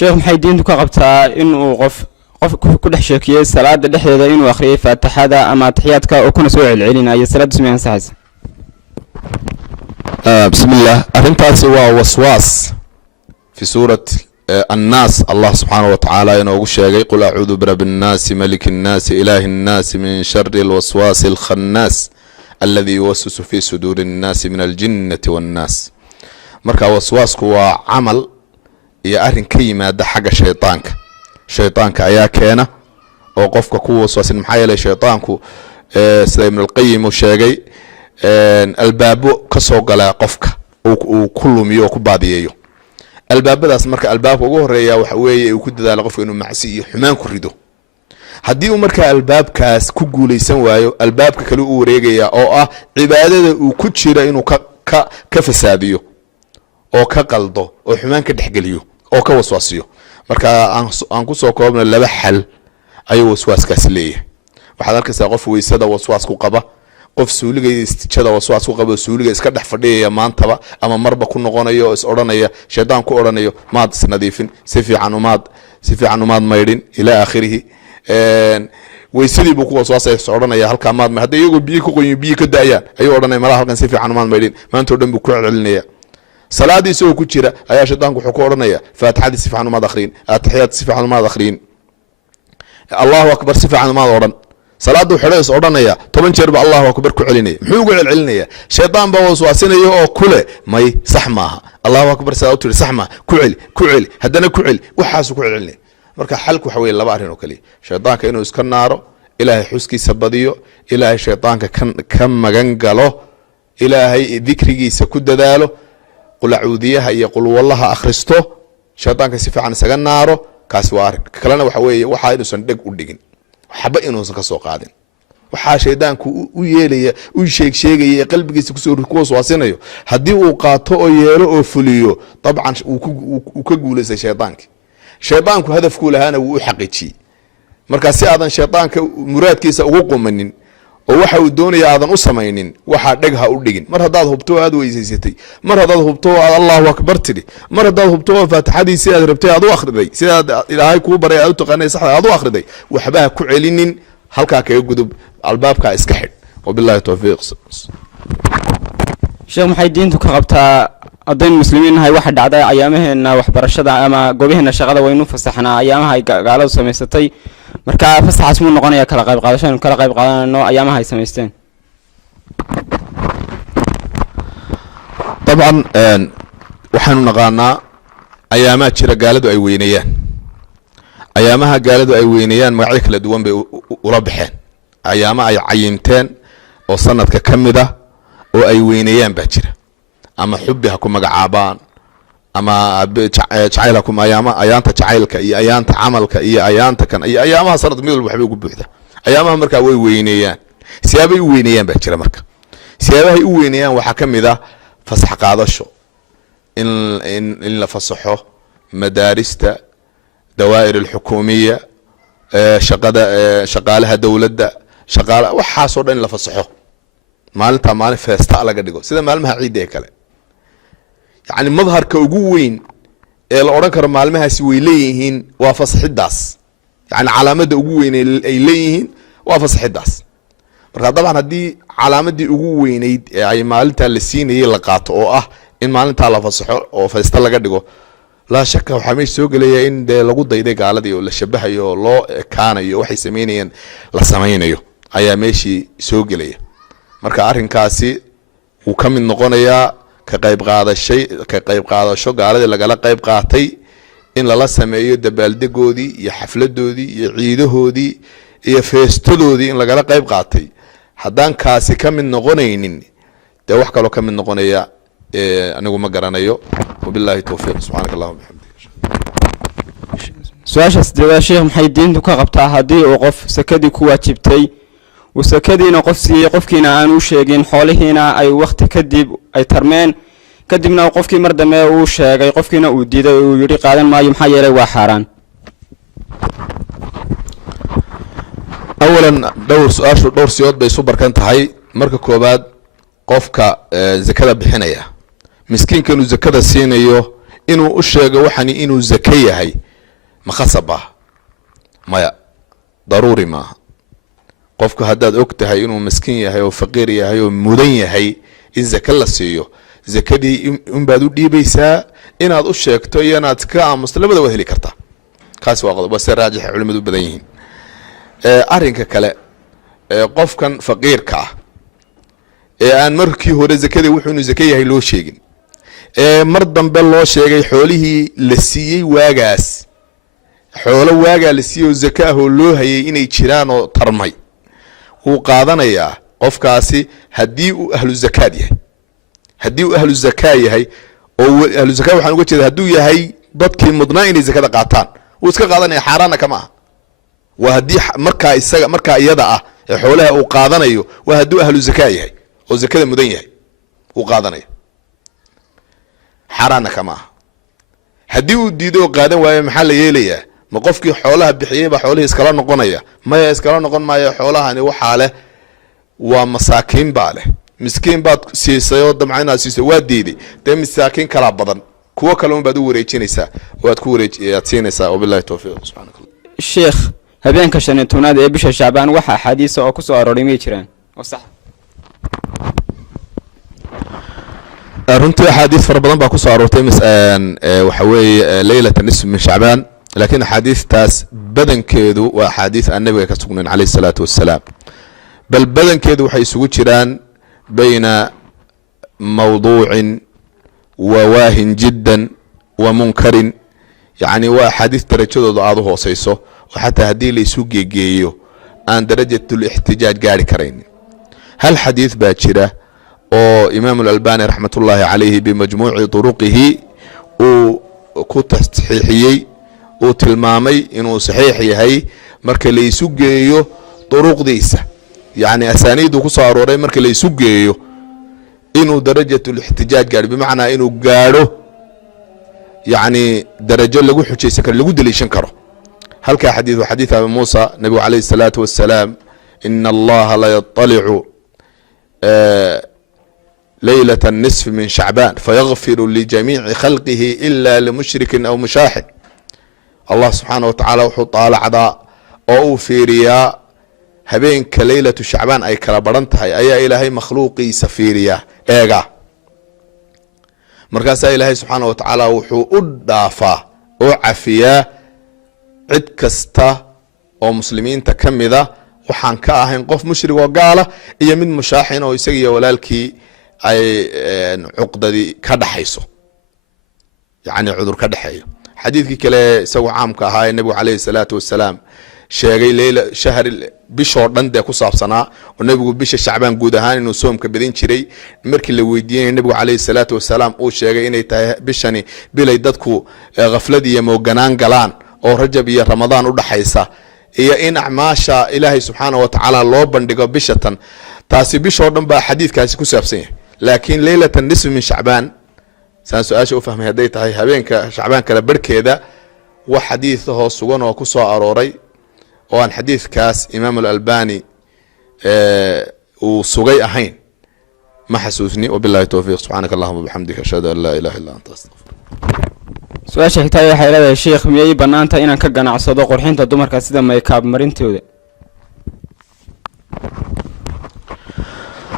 sheekh maxay diintu ka qabtaa inuu qof ku dhex sheekiyay salaada dhexdeeda inuu akhriyay faatixada ama taxiyaadka oo kuna soo celcelinayo salaada sumeeyaan saxaysa bismillah arrintaasi waa waswaas fi suurat الناس الله سبحانه وتعالى إنه شيء قل أعوذ برب الناس ملك الناس إله الناس من شر الوسواس الخناس الذي يوسوس في صدور الناس من الجنة والناس مركا وسواس هو عمل يا أهل كيما ده حاجة شيطانك أيا كينا وقفك كو وسواس محايلة شيطانك سيد من القيم وشيء الباب كسوق على قفك وكل ميوك بعضيه albaabadaas marka albaabka ugu horeeya waxa weeye uu ku dadaalo qofku inuu macsi iyo xumaan ku rido hadii uu marka albaabkaas ku guuleysan waayo albaabka kale uu wareegaya oo ah cibaadada uu ku jira inuu ka fasaadiyo oo ka qaldo oo xumaan ka dhaxgaliyo oo ka waswaasiyo marka aan ku soo koobno laba xal ayuu waswaaskaas leeyahay waxa arkaysaa qof weysada waswaas ku qaba qof suuliga istijada waswaas ku qabo suuliga iska dhex fadhiyay maantaba ama marba ku noqonayo is oranaya sheedan ku oranayo maad isnadiifin si fiican umaad maydhin ila aakhirihi weysadii buu ku waswaasay oranaya halka maad ma haday iyagu biyo ku qoyin biyo ka daayaan ayuu oranaya malaha halkan si fiican umaad maydhin maanta dhan buu ku celinaya salaadii soo ku jira ayaa sheedanku wuxuu ku oranaya faatixadii si fiican umaad akhriin atahiyat si fiican umaad akhriin Allahu akbar si fiican umaad oran salaadu xidhays odhanaya 10 jeer ba Allahu akbar ku celinaya muxuu ugu celcelinaya shaytaan baa waswaasinayo oo kule may sax maaha Allahu akbar salaatu sax ma ku celi hadana ku celi waxaas ku celcelinaya marka xalku waxa weey laba arin oo kaliya shaytaanka inuu iska naaro ilaahay xuskiisa badiyo ilaahay shaytaanka kan magan galo ilaahay dhikrigiisa ku dadaalo qul a'uudiyaha iyo qul wallaha akhristo shaytaanka si fiican isaga naaro kaas waa arin kalena waxa weey waxa inuu san dhig u dhigin waxba inuusan ka soo qaadin waxa shaydaanku u yeelaya u sheegaya qalbigiisa ku soo waswaasinayo hadii uu qaato oo yeelo oo fuliyo dabcan uu ka guuleysay shaydaanku hadafku lahaana uu xaqiijiyay marka si aadan shaydaanka muraadkiisa ugu qumanin oo waxa uu doonaya aadan u sameeynin waxa dhagha u dhigin mar hadaad hubto aad weysaysatay mar hadaad hubto Allahu akbar tiri mar hadaad hubto faatixadiisa aad rabtay aad u akhriday sida ilaahay ku baray aad u taqaanay sax aad u akhriday waxba ku celinin halka ka gudub albaabka iska xid wabillahi tawfiiq sheekh maxay diintu ka qabtaa adan muslimiin hay waxa dhacday ayaamaheena waxbarashada ama goobaheena shaqada waynu fasaxnaa ayaamaha ay gaaladu sameysatay marka fasaxaas muu noqonaya kala qayb qaadano ayaamaha ay sameysteen طبعا waxaanu naqaanaa ayaamaha jira gaaladu ay weynayaan ayaamaha gaaladu ay weynayaan magacyo kala duwan bay ula baxeen ayaamaha ay cayinteen oo sanadka kamida oo ay weynayaan baa jira ama xubbiha ku magacaabaan ama jacayl ku ayaanta jacaylka iyo ayaanta camalka iyo ayaanta kan iyo ayaamaha sanad mid walba waxba ugu buuxda ayaamaha marka way weynayaan siyaabay u weynayaan baa jira marka siyaabahay u weynayaan waxa kamida fasax qaadasho in la fasaxo madaarista dawaa'ir al-hukuumiyya shaqaalaha dawladda waxa soo dhan la fasaxo maalinta maalin feesta laga dhigo sida maalmaha ciidda kale يعني مظهر كوجوين الأورانكر معلمها سويليهن وافصح الداس يعني علامة وجوين إليهن وافصح الداس مرة طبعا هدي علامة دي وجوين يعني مالتها السين هي لقاط أو إن مالتها على فصح أو فاستلا قدقو لا شك وحميش سوق لي إن ده لقود يديك على دي ولا شبه يو لا كان يو وحي سمينين لا سمين يو أي ماشي سوق لي مرة عارن كاسي وكم النقطة كقيب qaadasho gaalada lagala qayb qaatay in la sameeyo dabaaldegoodi iyo xafladoodi iyo ciidahoodi iyo feestadoodi in lagala qayb qaatay hadaan kaasi ka mid noqonaynin de wax kale ka mid noqonaya anigu ma garanayo wabillahi tawfiiq subhanallahi wa bihamdihi su'aashaas dawaa sheekh maxay diintu ka qabtaa hadii uu qof sakadii ku waajibtay وسكدينا قفكينا أنو شيءين حولهنا أي وقت كدب أي ترمين كدبنا وقفكي مردمه وشيء قفكينا وديده ويري قادم ما يمحي له وحران أولا دور سيود بيسوبر كانت هاي مركب كوباد قفك زكاة بحنايا مسكين كانوا زكاة سينيو إنه الشيء وحني إنه زكية هاي ma khasab ah maya daruuri maaha qofku haddaad og tahay inuu miskiin yahay oo faqiir yahay oo mudan yahay in zaka la siiyo zakadii unbaad u dhiibaysaa inaad u sheegto iyo inaad ka aamusto labada waad heli kartaa kaasi waa qodob waa si raajix culimadu u badan yihiin arrinka kale qofkan faqiirka ah ee aan markii hore zakadii wuxuu inuu zaka yahay loo sheegin mar dambe loo sheegay xoolihii la siiyey waagaas xoolo waagaa la siiyey oo zaka ah oo loo hayay inay jiraan oo tarmay wuu qaadanayaa qofkaasi haddii uu ahlu zakaad yahay haddii uu ahlu zakaa yahay oo ahlu zakaa waxaan uga jeeda hadduu yahay dadkii mudnaa inay zakada qaataan wuu iska qaadanaya xaaraanna kama aha waa haddii markaa iyada ah ee xoolaha uu qaadanayo waa hadduu ahlu zakaa yahay oo zakada mudan yahay uu qaadanaya xaaraanna kama aha haddii uu diido oo qaadan waayo maxaa la yeelayaa ma qofkii xoolaha bixiyey baa xoolihii iskala noqonaya maya iskala noqon maayo xoolahani waxaa leh waa masaakiin baa leh miskiin baad siisay oo damca inaad siisay waa diiday dee masaakiin kalaa badan kuwo kale un baad u wareejinaysaa oo aad siinaysaa wabillahi towfiiq subxanak allah sheekh habeenka 15aad ee bisha Shacbaan waxa xadiis oo ku soo arooray ma jiraan oo sax runtii axaadiis fara badan baa ku soo aroortay waxa weeye leylata nisf min shacbaan laakiin axaadiistaas badankeedu waa axaadiis aan nabiga ka sugnayn calayhi salaatu wassalaam bal badankeedu waxay isugu jiraan bayna mawduucin wa waahin jiddan wa munkarin yacni waa axaadiis darajadooda aada u hooseyso oo xataa haddii la isu geegeeyo aan darajatul ixtijaaj gaari karaynin hal xadiis baa jira oo imaam alalbani raxmatullaahi calayhi bimajmuuci turuqihi uu ku tasxiixiyey uu tilmaamay inuu saxiix yahay marka la isu geeyo turuqdiisa yacni asaaniidu ku soo arooray marka la isu geeyo inuu darajatul ixtijaaj gaadho bimacnaa inuu gaadho yacni darajo lagu xujaysan karo lagu daliishan karo halkaa xadiis waa xadiis abi muusa nabigu calayhi salaatu wassalaam ina allaha la yaطalicu ليلة النصف من شعبان فيغفر لجميع خلقه إلا لمشرك أو مشاحن الله سبحانه وتعالى وحو طالع أو فيريا هبين كليلة شعبان أي كربرنتها أي إلهي مخلوقي سفيريا إيغا مركز إلهي سبحانه وتعالى وحو أدافا وعفيا عد كستا أو مسلمين تكمذا وحان كاهن قف مشرك وقاله إيا من مشاحن أو يسقي ولالكي ay cuqdadii ka dhaxayso yacni cudur ka dhaxeeyo xadiidkii kale isagoo caamka ahaa ee nebigu calayhi salaatu wassalaam sheegay leyla shahri bishoo dhan dee ku saabsanaa oo nebigu bisha shacbaan guud ahaan inuu soomka badin jiray markii la weydiiyey nebigu calayhi salaatu wassalaam uu sheegay inay tahay bishani bilay dadku khaflad iyo mooganaan galaan oo rajab iyo ramadaan u dhaxaysa iyo in acmaasha ilaahay subxaanahu watacaala loo bandhigo bishatan taasi bishoo dhan baa xadiidkaasi ku saabsan yahay laakiin leylata nisf min shacbaan saan su-aasha u fahmay hadday tahay habeenka shacbaan kale barhkeeda wax xadiidahoo sugan oo ku soo arooray oo aan xadiidkaas imaam alalbani uu sugay ahayn ma xasuusni wabillahi towfiiq subxaanaka allahuma bixamdika ashhadu an laa ilaha illa anta astaqfir su-aasha xigta waxay leedahay sheekh miyay bannaanta inaan ka ganacsado qurxinta dumarka sida maykaab marintooda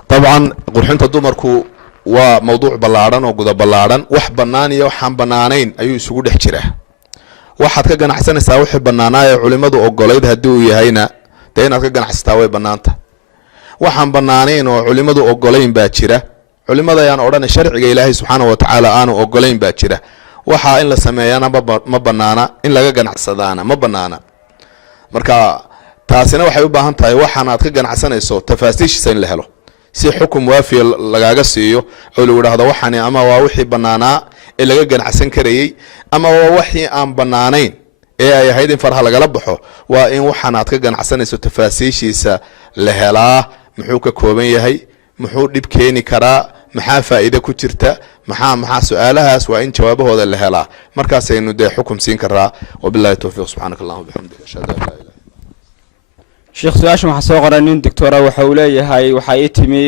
طبعا qurxinta dumarku waa mawduuc ballaaran oo guda ballaaran wax bannaan iyo waxaan bannaanayn ayuu isugu dhex jiraa waxaad ka ganacsanaysaa wixii bannaanaaye culimmadu ogolayd haddii uu yahayna dee inaad ka ganacsataa way bannaanta waxaan bannaanayn oo culimmadu ogolayn baa jira culimmada ayaan odhanay sharciga ilaahay subxaana wa tacaala aanu ogolayn baa jira waxaa in la sameeyana ma bannaana in laga ganacsadaana ma bannaana marka taasina waxay u baahan tahay waxaan aad ka ganacsanayso tafaasiishiisa in la helo si xukum waafiya lagaaga siiyo oo lagu yidhaahdo waxani ama waa wixii bannaanaa ee laga ganacsan karayey ama waa wixii aan bannaanayn ee ay ahayd in faraha lagala baxo waa in waxaan aad ka ganacsanayso tafaasiishiisa la helaa muxuu ka kooban yahay muxuu dhib keeni karaa maxaa faa'iido ku jirta maxaa su-aalahaas waa in jawaabahooda la helaa markaasaynu dee xukum siin karaa wabillahi towfiiq subxaanaka allahuma bixamdika ashhadu an laa ilaha sheekh su-aashan waxaa soo qoray nin doctora waxa uu leeyahay waxaa ii timi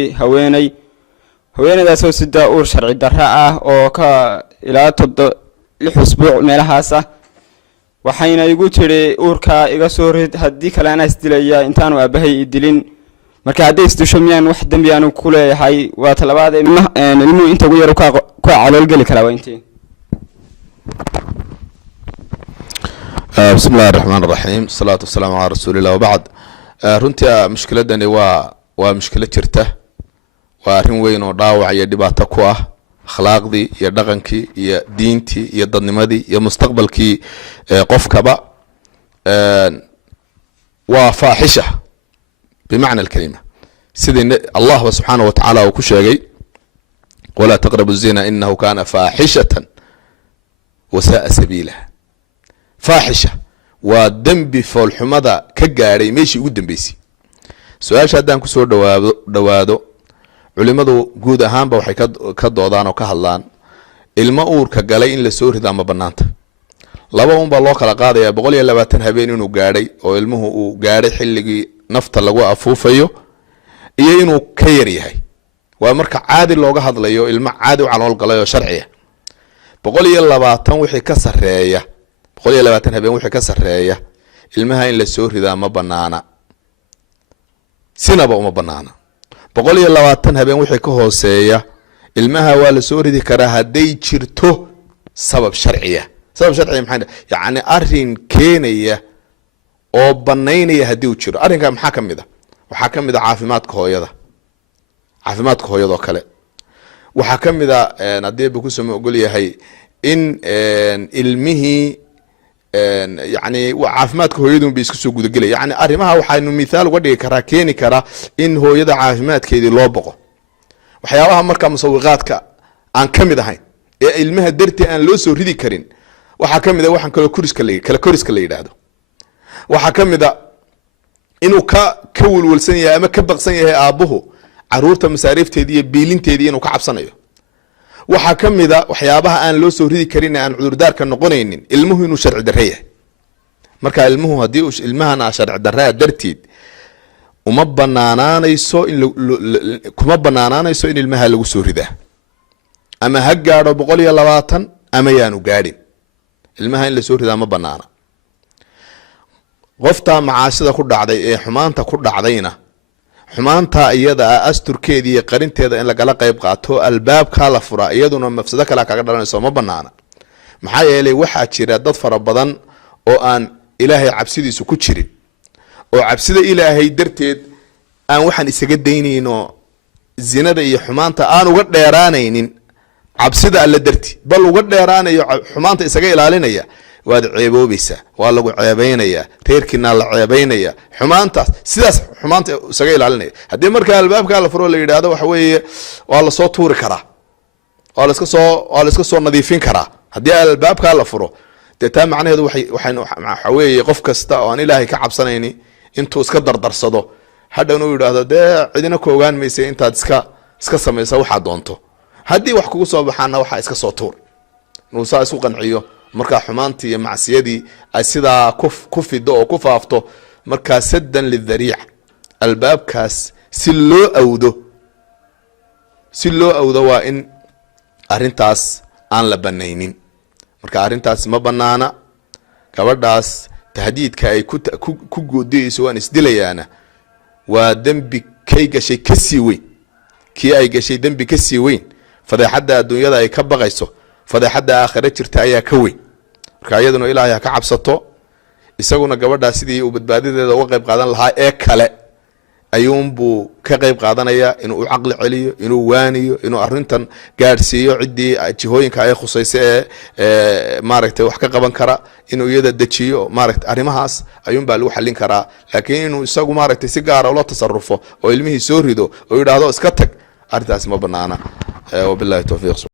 haweeneydaasoo sida uur sharci darra ah oo ka ilaa 6 usbuuc meelahaas ah waxayna igu tiri uurka iga soo rid haddii kale anaa isdilaya intaanu aabahay idilin marka hadday isdisho miyaan wax dembi aanu ku leeyahay waa talabaad ilmuhu inta ugu yar ku caloolgeli karaa waa intii بسم الله الرحمن الرحيم الصلاة والسلام على رسول الله وبعد runtii mushkiladani waa mushkilad jirta waa arrin weyn oo dhaawac iyo dhibaato ku ah akhlaaqdii iyo dhaqankii iyo diintii iyo dadnimadii iyo mustaqbalkii qofkaba waa faaxisha bimacna alkalima sidii allah subxaanahu watacaala uu ku sheegay walaa taqrabu zina inahu kana faaxishatan wasaaa sabiilah faaxisha waa dembi foolxumada ka gaadhay meeshii ugu dambeysay su-aasha haddaan kusoo dhawaado culimadu guud ahaanba waxay ka doodaan oo ka hadlaan ilmo uurka galay in lasoo ridaa ma banaanta laba unbaa loo kala qaadaya 120 habeen inuu gaadhay oo ilmuhu uu gaadhay xilligii nafta lagu afuufayo iyo inuu ka yar yahay waa marka caadi looga hadlayo ilmo caadi u calool galay oo sharciya 120 wixii ka sareeya 120 habeen wixii ka sareeya ilmaha in lasoo ridaa ma banaana sinaba uma banaana 120 habeen wixii ka hooseeya ilmaha waa lasoo ridi karaa hadday jirto sabab sharciya maxaa yaani arrin keenaya oo banaynaya hadii uu jiro arrinka maxaa kamid ah waxaa kamid ah caafimaadka hooyada kale waxaa kamid ah hadii ku soo ogol yahay in ilmihi يعني caafimaadka hooyadu bay isku soo gudagelay yani arimaha waxaanu midaal uga dhigi karaa keeni karaa in hooyada caafimaadkeedii loo boqo waxyaabaha marka musawiqaadka aan kamid ahayn ee ilmaha dartii aan loo soo ridi karin waxa kamid ah waxaan kala koriska la yiraahdo waxa kamid ah inuu ka walwalsan yahay ama ka baqsan yahay aabuhu caruurta masaariifteedii iyo biilinteedii inuu ka cabsanayo waxa kamid ah waxyaabaha aan loo soo ridi karin aan cudur daarka noqonaynin ilmuhu inuu sharci darreeyo marka ilmuhu hadii uu ilmahana sharci darreeyo darteed kuma banaanaanayso in ilmaha lagu soo ridaa ama ha gaadho 120 ama yaanu gaadhin ilmaha in la soo ridaa ma banaana qofta macaashida ku dhacday ee xumaanta ku dhacdayna xumaanta iyada asturkeedii iyo qarinteeda in laga qayb qaato albaabka la fura iyaduna mafsado kale kaga dhalanayso ma banaana maxaa yeelay waxa jira dad fara badan oo aan ilaahay cabsidiisu ku jirin oo cabsida ilaahay darteed aan waxaan isaga daynayno zinada iyo xumaanta aan uga dheeraanaynin cabsida alla darti bal uga dheeraanayo xumaanta isaga ilaalinaya waad ceeboobaysaa waa lagu ceebeynaya reerkiina la ceebeynaya xumaantaas sidaas xumaanta isaga ilaalinaya hadii marka albaabka la furo la yiraahdo waxa weeye waa la soo tuuri karaa waa la iska soo nadiifin karaa hadii albaabka la furo taa macnaheedu waxa weeye qof kasta oo aan ilaahay ka cabsanayni intuu iska dardarsado hadda inuu yiraahdo cidina ku ogaan meesay intaad iska sameeyso waxa doonto hadii wax kugu soo baxaana waxa iska soo tuur nuusa isku qanciyo marka xumaantii iyo macsiyadii ay sida ku fido oo ku faafto marka sadan lidhariic albaabkaas si loo awdo waa in arintaas aan la banaynin marka arintaas ma banaana gabadhaas tahdiidka ay ku goodiyayso waan isdilayaana waa dambi kay gashay ka sii weyn kii ay gashay dambi ka sii weyn fadeexada adduunyada ay ka baqayso fadeexada aakhira jirta ayaa ka weyn marka iyaduna ilaahay ka cabsato isaguna gabadha sidii uu badbaadideeda uga qayb qaadan lahaa ee kale ayuunbuu ka qayb qaadanaya inuu u caqli celiyo inuu waaniyo inuu arintan gaadhsiiyo ciddii jihooyinka ay khusaysa ee maaragtay wax ka qaban kara inuu iyada dejiyo maaragtay arrimahaas ayuunbaa lagu xallin karaa laakiin inuu isagu maaragtay si gaara ula tasarrufo oo ilmihii soo rido oo yidhaahdo iska tag arrintaas ma banaana wabillahi tawfiiq